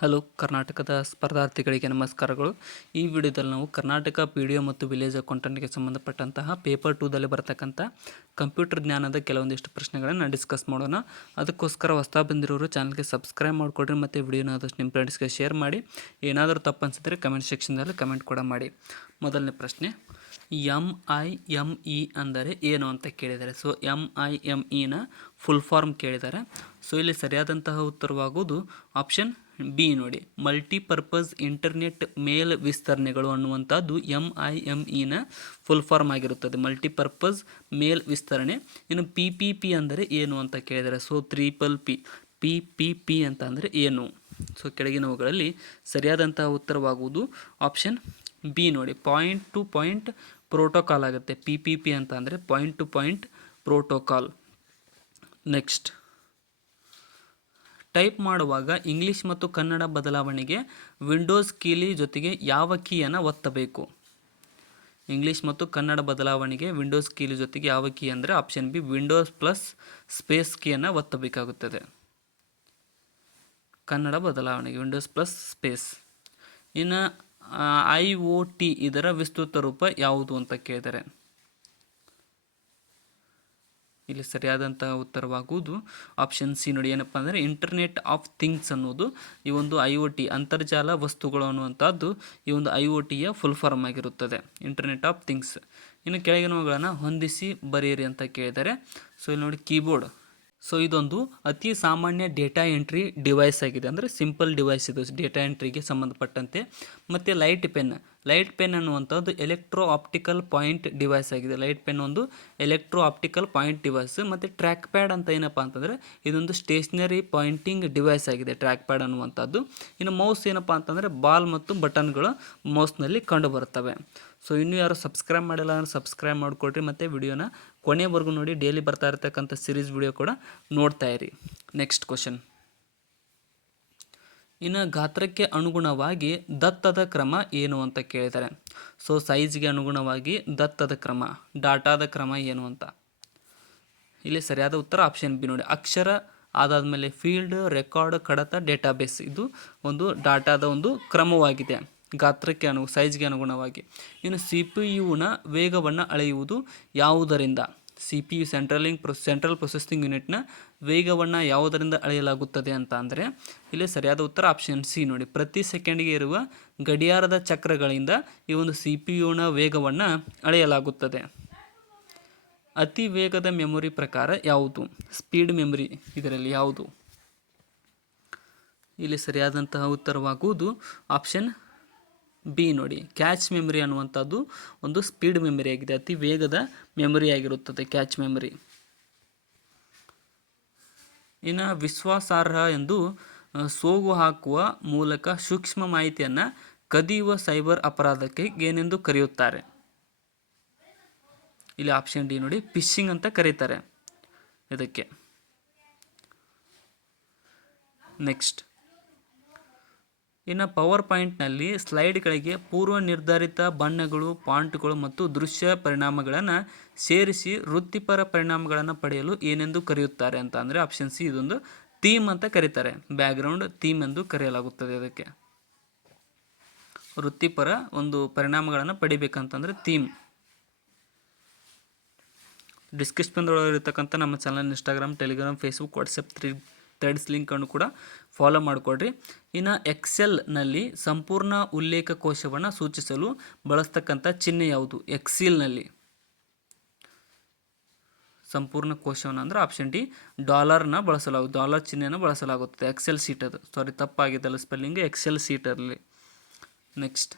Hello ಕರ್ನಾಟಕದ ಸ್ಪರ್ಧಾರ್ಥಿಗಳಿಗೆ ನಮಸ್ಕಾರಗಳು. ಈ ವಿಡಿಯೋದಲ್ಲಿ ನಾವು ಕರ್ನಾಟಕ PDO ಮತ್ತು ವಿಲೇಜ್ ಅಕೌಂಟೆಂಟ್ಗೆ ಸಂಬಂಧಪಟ್ಟಂತಹ ಪೇಪರ್ 2ದಲ್ಲಿ ಬರತಕ್ಕಂಥ ಕಂಪ್ಯೂಟರ್ ಜ್ಞಾನದ ಕೆಲವೊಂದಿಷ್ಟು ಪ್ರಶ್ನೆಗಳನ್ನು ಡಿಸ್ಕಸ್ ಮಾಡೋಣ. ಅದಕ್ಕೋಸ್ಕರ ಹೊಸದಾಗಿ ಬಂದಿರೋರು ಚಾನಲ್ಗೆ ಸಬ್ಸ್ಕ್ರೈಬ್ ಮಾಡಿಕೊಡ್ರಿ ಮತ್ತು ವಿಡಿಯೋನ ಆದಷ್ಟು ನಿಮ್ಮ ಫ್ರೆಂಡ್ಸ್ಗೆ ಶೇರ್ ಮಾಡಿ. ಏನಾದರೂ ತಪ್ಪು ಅನಿಸಿದ್ರೆ ಕಮೆಂಟ್ ಸೆಕ್ಷನ್ದಲ್ಲಿ ಕಮೆಂಟ್ ಕೂಡ ಮಾಡಿ. ಮೊದಲನೇ ಪ್ರಶ್ನೆ, MIME ಅಂದರೆ ಏನು ಅಂತ ಕೇಳಿದ್ದಾರೆ. ಸೊ MIMEನ ಫುಲ್ ಫಾರ್ಮ್ ಕೇಳಿದ್ದಾರೆ. ಸೊ ಇಲ್ಲಿ ಸರಿಯಾದಂತಹ ಉತ್ತರವಾಗುವುದು ಆಪ್ಷನ್ ಬಿ ನೋಡಿ, ಮಲ್ಟಿಪರ್ಪಸ್ ಇಂಟರ್ನೆಟ್ ಮೇಲ್ ವಿಸ್ತರಣೆಗಳು ಅನ್ನುವಂಥದ್ದು MIMEನ ಫುಲ್ ಫಾರ್ಮ್ ಆಗಿರುತ್ತದೆ, ಮಲ್ಟಿಪರ್ಪಸ್ ಮೇಲ್ ವಿಸ್ತರಣೆ. ಇನ್ನು PPP ಅಂದರೆ ಏನು ಅಂತ ಕೇಳಿದರೆ, ಸೊ PPP ಅಂತ ಅಂದರೆ ಏನು? ಸೊ ಕೆಳಗಿನವುಗಳಲ್ಲಿ ಸರಿಯಾದಂತಹ ಉತ್ತರವಾಗುವುದು ಆಪ್ಷನ್ ಬಿ ನೋಡಿ, ಪಾಯಿಂಟ್ ಟು ಪಾಯಿಂಟ್ ಪ್ರೋಟೋಕಾಲ್ ಆಗುತ್ತೆ. PPP ಅಂತ ಅಂದರೆ point to point protocol. Next, type ಮಾಡುವಾಗ ಇಂಗ್ಲಿಷ್ ಮತ್ತು ಕನ್ನಡ ಬದಲಾವಣೆಗೆ ವಿಂಡೋಸ್ ಕೀಲಿ ಜೊತೆಗೆ ಯಾವ ಕೀಯನ್ನು ಒತ್ತಬೇಕು? ಇಂಗ್ಲಿಷ್ ಮತ್ತು ಕನ್ನಡ ಬದಲಾವಣೆಗೆ ವಿಂಡೋಸ್ ಕೀಲಿ ಜೊತೆಗೆ ಯಾವ ಕೀ ಅಂದರೆ option B, Windows plus space ಕೀಯನ್ನು ಒತ್ತಬೇಕಾಗುತ್ತದೆ. ಕನ್ನಡ ಬದಲಾವಣೆಗೆ ವಿಂಡೋಸ್ ಪ್ಲಸ್ ಸ್ಪೇಸ್. ಇನ್ನು IoT ಇದರ ವಿಸ್ತೃತ ರೂಪ ಯಾವುದು ಅಂತ ಕೇಳಿದರೆ, ಇಲ್ಲಿ ಸರಿಯಾದಂತಹ ಉತ್ತರವಾಗುವುದು ಆಪ್ಷನ್ ಸಿ ನೋಡಿ, ಏನಪ್ಪ ಅಂದರೆ ಇಂಟರ್ನೆಟ್ ಆಫ್ ಥಿಂಗ್ಸ್ ಅನ್ನೋದು ಈ ಒಂದು IoT ಅಂತರ್ಜಾಲ ವಸ್ತುಗಳು ಅನ್ನುವಂಥದ್ದು ಈ ಒಂದು IoTಯ ಫುಲ್ ಫಾರ್ಮ್ ಆಗಿರುತ್ತದೆ, ಇಂಟರ್ನೆಟ್ ಆಫ್ ಥಿಂಗ್ಸ್. ಇನ್ನು ಕೆಳಗಿನವುಗಳನ್ನು ಹೊಂದಿಸಿ ಬರೆಯಿರಿ ಅಂತ ಕೇಳಿದರೆ, ಸೊ ಇಲ್ಲಿ ನೋಡಿ ಕೀಬೋರ್ಡ್. ಸೊ ಇದೊಂದು ಅತಿ ಸಾಮಾನ್ಯ ಡೇಟಾ ಎಂಟ್ರಿ ಡಿವೈಸ್ ಆಗಿದೆ, ಅಂದರೆ ಸಿಂಪಲ್ ಡಿವೈಸ್ ಇದು ಡೇಟಾ ಎಂಟ್ರಿಗೆ ಸಂಬಂಧಪಟ್ಟಂತೆ. ಮತ್ತು ಲೈಟ್ ಪೆನ್ ಅನ್ನುವಂಥದ್ದು ಎಲೆಕ್ಟ್ರೋ ಆಪ್ಟಿಕಲ್ ಪಾಯಿಂಟ್ ಡಿವೈಸ್ ಆಗಿದೆ. ಲೈಟ್ ಪೆನ್ ಒಂದು ಎಲೆಕ್ಟ್ರೋ ಆಪ್ಟಿಕಲ್ ಪಾಯಿಂಟ್ ಡಿವೈಸ್. ಮತ್ತು ಟ್ರ್ಯಾಕ್ ಪ್ಯಾಡ್ ಅಂತ ಏನಪ್ಪ ಅಂತಂದರೆ ಇದೊಂದು ಸ್ಟೇಷನರಿ ಪಾಯಿಂಟಿಂಗ್ ಡಿವೈಸ್ ಆಗಿದೆ ಟ್ರ್ಯಾಕ್ ಪ್ಯಾಡ್ ಅನ್ನುವಂಥದ್ದು. ಇನ್ನು ಮೌಸ್ ಏನಪ್ಪ ಅಂತಂದರೆ ಬಾಲ್ ಮತ್ತು ಬಟನ್ಗಳು ಮೌಸ್ನಲ್ಲಿ ಕಂಡು ಬರುತ್ತವೆ. ಸೊ ಇನ್ನೂ ಯಾರು ಸಬ್ಸ್ಕ್ರೈಬ್ ಮಾಡಿಲ್ಲ ಅಂದರೆ ಸಬ್ಸ್ಕ್ರೈಬ್ ಮಾಡಿಕೊಡ್ರಿ ಮತ್ತು ವಿಡಿಯೋನ ಕೊನೆವರೆಗೂ ನೋಡಿ. ಡೈಲಿ ಬರ್ತಾ ಇರತಕ್ಕಂಥ ಸಿರೀಸ್ ವಿಡಿಯೋ ಕೂಡ ನೋಡ್ತಾ ಇರಿ. ನೆಕ್ಸ್ಟ್ ಕ್ವಶನ್, ಇನ್ನು ಗಾತ್ರಕ್ಕೆ ಅನುಗುಣವಾಗಿ ದತ್ತದ ಕ್ರಮ ಏನು ಅಂತ ಕೇಳಿದ್ದಾರೆ. ಸೊ ಸೈಜ್ಗೆ ಅನುಗುಣವಾಗಿ ದತ್ತದ ಕ್ರಮ, ಡಾಟಾದ ಕ್ರಮ ಏನು ಅಂತ. ಇಲ್ಲಿ ಸರಿಯಾದ ಉತ್ತರ ಆಪ್ಷನ್ ಬಿ ನೋಡಿ, ಅಕ್ಷರ ಅದಾದಮೇಲೆ ಫೀಲ್ಡ್, ರೆಕಾರ್ಡ್, ಕಡತ, ಡೇಟಾಬೇಸ್. ಇದು ಒಂದು ಡಾಟಾದ ಒಂದು ಕ್ರಮವಾಗಿದೆ ಗಾತ್ರಕ್ಕೆ ಸೈಜ್ಗೆ ಅನುಗುಣವಾಗಿ. ಇನ್ನು CPU ವೇಗವನ್ನು ಅಳೆಯುವುದು ಯಾವುದರಿಂದ? CPU ಸೆಂಟ್ರಲ್ ಪ್ರೊಸೆಸಿಂಗ್ ಯೂನಿಟ್ನ ವೇಗವನ್ನು ಯಾವುದರಿಂದ ಅಳೆಯಲಾಗುತ್ತದೆ ಅಂತ ಅಂದರೆ ಇಲ್ಲಿ ಸರಿಯಾದ ಉತ್ತರ ಆಪ್ಷನ್ ಸಿ ನೋಡಿ, ಪ್ರತಿ ಸೆಕೆಂಡ್ಗೆ ಇರುವ ಗಡಿಯಾರದ ಚಕ್ರಗಳಿಂದ ಈ ಒಂದು CPU ವೇಗವನ್ನು ಅಳೆಯಲಾಗುತ್ತದೆ. ಅತಿ ವೇಗದ ಮೆಮೊರಿ ಪ್ರಕಾರ ಯಾವುದು? ಸ್ಪೀಡ್ ಮೆಮೊರಿ ಇದರಲ್ಲಿ ಯಾವುದು? ಇಲ್ಲಿ ಸರಿಯಾದಂತಹ ಉತ್ತರವಾಗುವುದು ಆಪ್ಷನ್ ಬಿ ನೋಡಿ, ಕ್ಯಾಚ್ ಮೆಮೊರಿ ಅನ್ನುವಂಥದ್ದು ಒಂದು ಸ್ಪೀಡ್ ಮೆಮೊರಿ ಆಗಿದೆ, ಅತಿ ವೇಗದ ಮೆಮೊರಿ ಆಗಿರುತ್ತದೆ ಕ್ಯಾಚ್ ಮೆಮೊರಿ. ಇನ್ನು ವಿಶ್ವಾಸಾರ್ಹ ಎಂದು ಸೋಗು ಹಾಕುವ ಮೂಲಕ ಸೂಕ್ಷ್ಮ ಮಾಹಿತಿಯನ್ನು ಕದಿಯುವ ಸೈಬರ್ ಅಪರಾಧಕ್ಕೆ ಏನೆಂದು ಕರೆಯುತ್ತಾರೆ? ಇಲ್ಲಿ ಆಪ್ಷನ್ ಡಿ ನೋಡಿ, ಫಿಶಿಂಗ್ ಅಂತ ಕರೀತಾರೆ ಇದಕ್ಕೆ. ನೆಕ್ಸ್ಟ್, ಇನ್ನು ಪವರ್ ಪಾಯಿಂಟ್ನಲ್ಲಿ ಸ್ಲೈಡ್ಗಳಿಗೆ ಪೂರ್ವ ನಿರ್ಧರಿತ ಬಣ್ಣಗಳು, ಫಾಂಟ್ಗಳು ಮತ್ತು ದೃಶ್ಯ ಪರಿಣಾಮಗಳನ್ನು ಸೇರಿಸಿ ವೃತ್ತಿಪರ ಪರಿಣಾಮಗಳನ್ನು ಪಡೆಯಲು ಏನೆಂದು ಕರೆಯುತ್ತಾರೆ ಅಂತ ಅಂದರೆ ಆಪ್ಷನ್ ಸಿ, ಇದೊಂದು ಥೀಮ್ ಅಂತ ಕರೀತಾರೆ. ಬ್ಯಾಕ್ಗ್ರೌಂಡ್ ಥೀಮ್ ಎಂದು ಕರೆಯಲಾಗುತ್ತದೆ ಅದಕ್ಕೆ. ವೃತ್ತಿಪರ ಒಂದು ಪರಿಣಾಮಗಳನ್ನು ಪಡಿಬೇಕಂತಂದರೆ ಥೀಮ್. ಡಿಸ್ಕ್ರಿಪ್ಷನ್ ಒಳಗೆ ಇರತಕ್ಕಂಥ ನಮ್ಮ channel Instagram, Telegram, Facebook, WhatsApp Threads ಲಿಂಕನ್ನು ಕೂಡ ಫಾಲೋ ಮಾಡಿಕೊಡ್ರಿ. ಇನ್ನು ಎಕ್ಸೆಲ್ನಲ್ಲಿ ಸಂಪೂರ್ಣ ಉಲ್ಲೇಖ ಕೋಶವನ್ನು ಸೂಚಿಸಲು ಬಳಸ್ತಕ್ಕಂಥ ಚಿಹ್ನೆ ಯಾವುದು? ಎಕ್ಸೆಲ್ನಲ್ಲಿ ಸಂಪೂರ್ಣ ಕೋಶವನ್ನು ಅಂದರೆ ಆಪ್ಷನ್ ಡಿ, ಡಾಲರ್ನ ಬಳಸಲಾಗುತ್ತದೆ, ಡಾಲರ್ ಚಿಹ್ನೆಯನ್ನು ಬಳಸಲಾಗುತ್ತದೆ. ಎಕ್ಸೆಲ್ ಶೀಟ್ ಅದು, ಸಾರಿ ತಪ್ಪಾಗಿದ್ದಲ್ಲ ಸ್ಪೆಲ್ಲಿಂಗ್, ಎಕ್ಸೆಲ್ ಶೀಟಲ್ಲಿ. ನೆಕ್ಸ್ಟ್,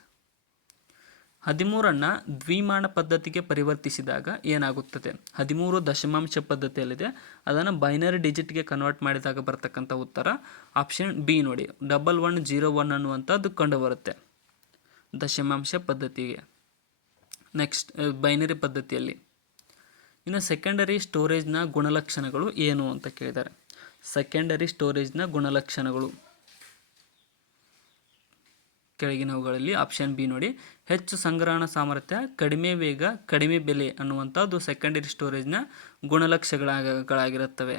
13 ದ್ವಿಮಾನ ಪದ್ಧತಿಗೆ ಪರಿವರ್ತಿಸಿದಾಗ ಏನಾಗುತ್ತದೆ? 13 ದಶಮಾಂಶ ಪದ್ಧತಿಯಲ್ಲಿದೆ, ಅದನ್ನು ಬೈನರಿ ಡಿಜಿಟ್ಗೆ ಕನ್ವರ್ಟ್ ಮಾಡಿದಾಗ ಬರ್ತಕ್ಕಂಥ ಉತ್ತರ ಆಪ್ಷನ್ ಬಿ ನೋಡಿ, 1101 ಅನ್ನುವಂಥದ್ದು ಕಂಡು ಬರುತ್ತೆ ದಶಮಾಂಶ ಪದ್ಧತಿಗೆ. ನೆಕ್ಸ್ಟ್, ಬೈನರಿ ಪದ್ಧತಿಯಲ್ಲಿ. ಇನ್ನು ಸೆಕೆಂಡರಿ ಸ್ಟೋರೇಜ್ನ ಗುಣಲಕ್ಷಣಗಳು ಏನು ಅಂತ ಕೇಳಿದ್ದಾರೆ. ಸೆಕೆಂಡರಿ ಸ್ಟೋರೇಜ್ನ ಗುಣಲಕ್ಷಣಗಳು ಕೆಳಗಿನವುಗಳಲ್ಲಿ ಆಪ್ಷನ್ ಬಿ ನೋಡಿ, ಹೆಚ್ಚು ಸಂಗ್ರಹಣಾ ಸಾಮರ್ಥ್ಯ, ಕಡಿಮೆ ವೇಗ, ಕಡಿಮೆ ಬೆಲೆ ಅನ್ನುವಂಥದ್ದು ಸೆಕೆಂಡರಿ ಸ್ಟೋರೇಜ್ನ ಗುಣಲಕ್ಷಣಗಳಾಗಿರುತ್ತವೆ.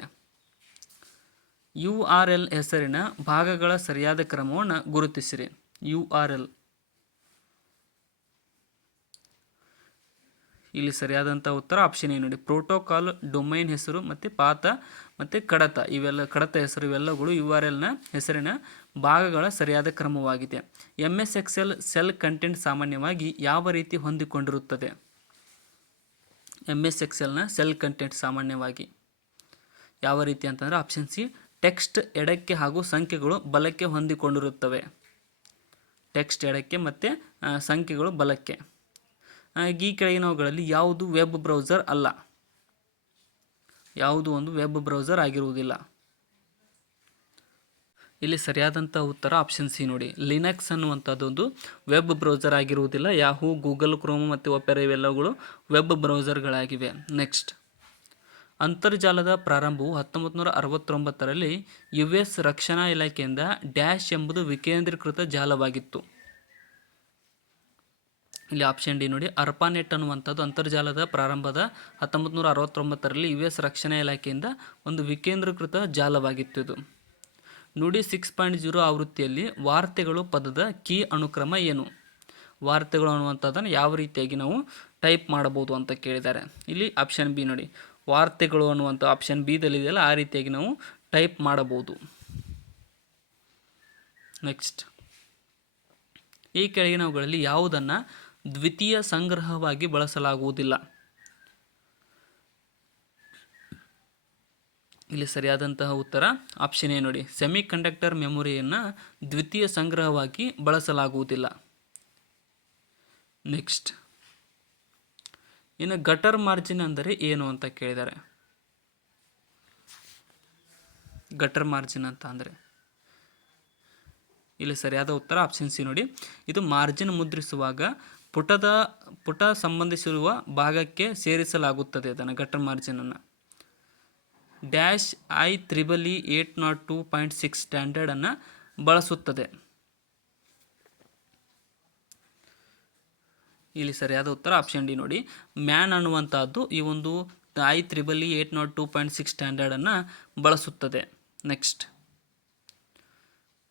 URL ಹೆಸರಿನ ಭಾಗಗಳ ಸರಿಯಾದ ಕ್ರಮವನ್ನು ಗುರುತಿಸಿರಿ. URL ಇಲ್ಲಿ ಸರಿಯಾದಂಥ ಉತ್ತರ ಆಪ್ಷನ್ ಎ ನೋಡಿ. ಪ್ರೋಟೋಕಾಲ್, ಡೊಮೈನ್ ಹೆಸರು ಮತ್ತು ಪಾತ ಮತ್ತು ಕಡತ ಕಡತ ಹೆಸರು ಇವೆಲ್ಲಗಳು URLನ ಹೆಸರಿನ ಭಾಗಗಳ ಸರಿಯಾದ ಕ್ರಮವಾಗಿದೆ. MS Excel ಸೆಲ್ ಕಂಟೆಂಟ್ ಸಾಮಾನ್ಯವಾಗಿ ಯಾವ ರೀತಿ ಹೊಂದಿಕೊಂಡಿರುತ್ತದೆ? MS Excelನ ಸೆಲ್ ಕಂಟೆಂಟ್ ಸಾಮಾನ್ಯವಾಗಿ ಯಾವ ರೀತಿ ಅಂತಂದರೆ ಆಪ್ಷನ್ ಸಿ, ಟೆಕ್ಸ್ಟ್ ಎಡಕ್ಕೆ ಹಾಗೂ ಸಂಖ್ಯೆಗಳು ಬಲಕ್ಕೆ ಹೊಂದಿಕೊಂಡಿರುತ್ತವೆ. ಟೆಕ್ಸ್ಟ್ ಎಡಕ್ಕೆ ಮತ್ತು ಸಂಖ್ಯೆಗಳು ಬಲಕ್ಕೆ. ಈ ಕೆಳಗಿನವುಗಳಲ್ಲಿ ಯಾವುದು ವೆಬ್ ಬ್ರೌಸರ್ ಅಲ್ಲ? ಯಾವುದು ಒಂದು ವೆಬ್ ಬ್ರೌಸರ್ ಆಗಿರುವುದಿಲ್ಲ. ಇಲ್ಲಿ ಸರಿಯಾದಂಥ ಉತ್ತರ ಆಪ್ಷನ್ ಸಿ ನೋಡಿ. ಲಿನಕ್ಸ್ ಅನ್ನುವಂಥದ್ದೊಂದು ವೆಬ್ ಬ್ರೌಸರ್ ಆಗಿರುವುದಿಲ್ಲ. ಯಾಹೂ, ಗೂಗಲ್ ಕ್ರೋಮ್ ಮತ್ತು ಒಪೆರಾ ಇವೆಲ್ಲಗಳು ವೆಬ್ ಬ್ರೌಸರ್ಗಳಾಗಿವೆ. ನೆಕ್ಸ್ಟ್, ಅಂತರ್ಜಾಲದ ಪ್ರಾರಂಭವು 1969ರಲ್ಲಿ US ರಕ್ಷಣಾ ಇಲಾಖೆಯಿಂದ ಡ್ಯಾಶ್ ಎಂಬುದು ವಿಕೇಂದ್ರೀಕೃತ ಜಾಲವಾಗಿತ್ತು. ಇಲ್ಲಿ ಆಪ್ಷನ್ ಡಿ ನೋಡಿ. ಅರ್ಪಾನೆಟ್ ಅನ್ನುವಂಥದ್ದು ಅಂತರ್ಜಾಲದ ಪ್ರಾರಂಭದ 1969ರಲ್ಲಿ US ರಕ್ಷಣಾ ಇಲಾಖೆಯಿಂದ ಒಂದು ವಿಕೇಂದ್ರೀಕೃತ ಜಾಲವಾಗಿತ್ತು. ಇದು ನುಡಿ 6.0 ಆವೃತ್ತಿಯಲ್ಲಿ ವಾರ್ತೆಗಳು ಪದದ ಕೀ ಅನುಕ್ರಮ ಏನು? ವಾರ್ತೆಗಳು ಅನ್ನುವಂಥದ್ದನ್ನು ಯಾವ ರೀತಿಯಾಗಿ ನಾವು ಟೈಪ್ ಮಾಡಬಹುದು ಅಂತ ಕೇಳಿದ್ದಾರೆ. ಇಲ್ಲಿ ಆಪ್ಷನ್ ಬಿ ನೋಡಿ. ವಾರ್ತೆಗಳು ಅನ್ನುವಂಥ ಆಪ್ಷನ್ ಬಿದಲ್ಲಿದೆಯಲ್ಲ, ಆ ರೀತಿಯಾಗಿ ನಾವು ಟೈಪ್ ಮಾಡಬಹುದು. ನೆಕ್ಸ್ಟ್, ಈ ಕೆಳಗಿನವುಗಳಲ್ಲಿ ಯಾವುದನ್ನು ದ್ವಿತೀಯ ಸಂಗ್ರಹವಾಗಿ ಬಳಸಲಾಗುವುದಿಲ್ಲ? ಇಲ್ಲಿ ಸರಿಯಾದಂತಹ ಉತ್ತರ ಆಪ್ಷನ್ ಎ ನೋಡಿ. ಸೆಮಿ ಕಂಡಕ್ಟರ್ ಮೆಮೊರಿಯನ್ನು ದ್ವಿತೀಯ ಸಂಗ್ರಹವಾಗಿ ಬಳಸಲಾಗುವುದಿಲ್ಲ. ನೆಕ್ಸ್ಟ್, ಇನ್ನು ಗಟರ್ ಮಾರ್ಜಿನ್ ಅಂದರೆ ಏನು ಅಂತ ಕೇಳಿದ್ದಾರೆ. ಗಟರ್ ಮಾರ್ಜಿನ್ ಅಂತ ಅಂದರೆ ಇಲ್ಲಿ ಸರಿಯಾದ ಉತ್ತರ ಆಪ್ಷನ್ ಸಿ ನೋಡಿ. ಇದು ಮಾರ್ಜಿನ್ ಮುದ್ರಿಸುವಾಗ ಪುಟ ಸಂಬಂಧಿಸಿರುವ ಭಾಗಕ್ಕೆ ಸೇರಿಸಲಾಗುತ್ತದೆ. ಅದನ್ನು ಗಟರ್ ಮಾರ್ಜಿನನ್ನು ಡ್ಯಾಶ್ IEEE 802.6 ಸ್ಟ್ಯಾಂಡರ್ಡನ್ನು ಬಳಸುತ್ತದೆ. ಇಲ್ಲಿ ಸರಿಯಾದ ಉತ್ತರ ಆಪ್ಷನ್ ಡಿ ನೋಡಿ. ಮ್ಯಾನ್ ಅನ್ನುವಂಥದ್ದು ಈ ಒಂದು IEEE 802.6 ಸ್ಟ್ಯಾಂಡರ್ಡನ್ನು ಬಳಸುತ್ತದೆ. ನೆಕ್ಸ್ಟ್,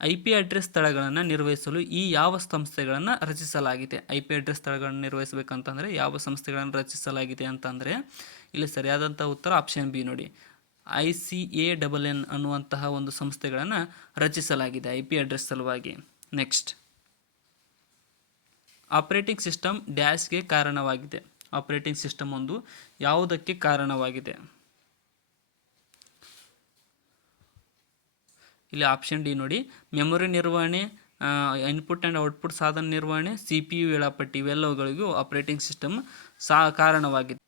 IP ಅಡ್ರೆಸ್ ಸ್ಥಳಗಳನ್ನು ನಿರ್ವಹಿಸಲು ಈ ಯಾವ ಸಂಸ್ಥೆಗಳನ್ನು ರಚಿಸಲಾಗಿದೆ? IP ಅಡ್ರೆಸ್ ಸ್ಥಳಗಳನ್ನು ನಿರ್ವಹಿಸಬೇಕಂತಂದರೆ ಯಾವ ಸಂಸ್ಥೆಗಳನ್ನು ರಚಿಸಲಾಗಿದೆ ಅಂತಂದರೆ ಇಲ್ಲಿ ಸರಿಯಾದಂಥ ಉತ್ತರ ಆಪ್ಷನ್ ಬಿ ನೋಡಿ. ICANN ಅನ್ನುವಂತಹ ಒಂದು ಸಂಸ್ಥೆಗಳನ್ನು ರಚಿಸಲಾಗಿದೆ IP ಅಡ್ರೆಸ್ ಸಲುವಾಗಿ. ನೆಕ್ಸ್ಟ್, ಆಪರೇಟಿಂಗ್ ಸಿಸ್ಟಮ್ ಡ್ಯಾಶ್ಗೆ ಕಾರಣವಾಗಿದೆ. ಆಪರೇಟಿಂಗ್ ಸಿಸ್ಟಮ್ ಒಂದು ಯಾವುದಕ್ಕೆ ಕಾರಣವಾಗಿದೆ? ಇಲ್ಲಿ ಆಪ್ಷನ್ ಡಿ ನೋಡಿ. ಮೆಮೊರಿ ನಿರ್ವಹಣೆ, ಇನ್ಪುಟ್ ಆ್ಯಂಡ್ ಔಟ್ಪುಟ್ ಸಾಧನ ನಿರ್ವಹಣೆ, CPU ವೇಳಾಪಟ್ಟಿ ಇವೆಲ್ಲವುಗಳಿಗೂ ಆಪರೇಟಿಂಗ್ ಸಿಸ್ಟಮ್ ಕಾರಣವಾಗಿದೆ.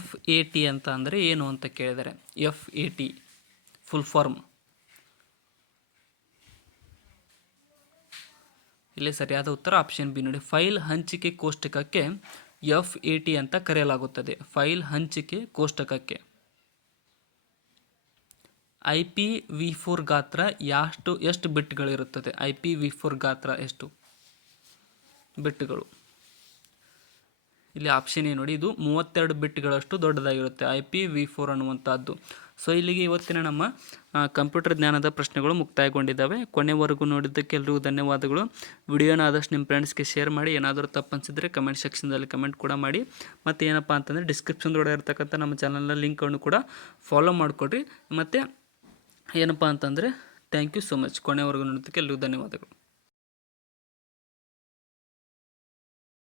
FAT ಅಂತ ಅಂದರೆ ಏನು ಅಂತ ಕೇಳಿದರೆ, FAT ಫುಲ್ ಫಾರ್ಮ್ ಇಲ್ಲಿ ಸರಿಯಾದ ಉತ್ತರ ಆಪ್ಷನ್ ಬಿ ನೋಡಿ. ಫೈಲ್ ಹಂಚಿಕೆ ಕೋಷ್ಟಕಕ್ಕೆ FAT ಅಂತ ಕರೆಯಲಾಗುತ್ತದೆ. ಫೈಲ್ ಹಂಚಿಕೆ ಕೋಷ್ಟಕಕ್ಕೆ. IPv4 ಗಾತ್ರ ಎಷ್ಟು ಬಿಟ್ಗಳಿರುತ್ತದೆ? IPv4 ಗಾತ್ರ ಎಷ್ಟು ಬಿಟ್ಗಳು? ಇಲ್ಲಿ ಆಪ್ಷನ್ ಎ ನೋಡಿ. ಇದು 32 ಬಿಟ್ಗಳಷ್ಟು ದೊಡ್ಡದಾಗಿರುತ್ತೆ IPv4 ಅನ್ನುವಂಥದ್ದು. ಸೊ ಇಲ್ಲಿಗೆ ಇವತ್ತಿನ ನಮ್ಮ ಕಂಪ್ಯೂಟರ್ ಜ್ಞಾನದ ಪ್ರಶ್ನೆಗಳು ಮುಕ್ತಾಯಗೊಂಡಿದ್ದಾವೆ. ಕೊನೆವರೆಗೂ ನೋಡಿದ್ದಕ್ಕೆ ಎಲ್ರಿಗೂ ಧನ್ಯವಾದಗಳು. ವಿಡಿಯೋನ ಆದಷ್ಟು ನಿಮ್ಮ ಫ್ರೆಂಡ್ಸ್ಗೆ ಶೇರ್ ಮಾಡಿ. ಏನಾದರೂ ತಪ್ಪು ಅನಿಸಿದ್ರೆ ಕಮೆಂಟ್ ಸೆಕ್ಷನ್ದಲ್ಲಿ ಕಮೆಂಟ್ ಕೂಡ ಮಾಡಿ. ಮತ್ತು ಏನಪ್ಪ ಅಂತಂದರೆ ಡಿಸ್ಕ್ರಿಪ್ಷನ್ದೊಳಗೆ ಇರ್ತಕ್ಕಂಥ ನಮ್ಮ ಚಾನಲ್ನ ಲಿಂಕನ್ನು ಕೂಡ ಫಾಲೋ ಮಾಡಿಕೊಡ್ರಿ. ಮತ್ತು ಏನಪ್ಪ ಅಂತಂದರೆ ಥ್ಯಾಂಕ್ ಯು ಸೋ ಮಚ್. ಕೊನೆವರೆಗೂ ನೋಡೋದಕ್ಕೆ ಎಲ್ರಿಗೂ ಧನ್ಯವಾದಗಳು.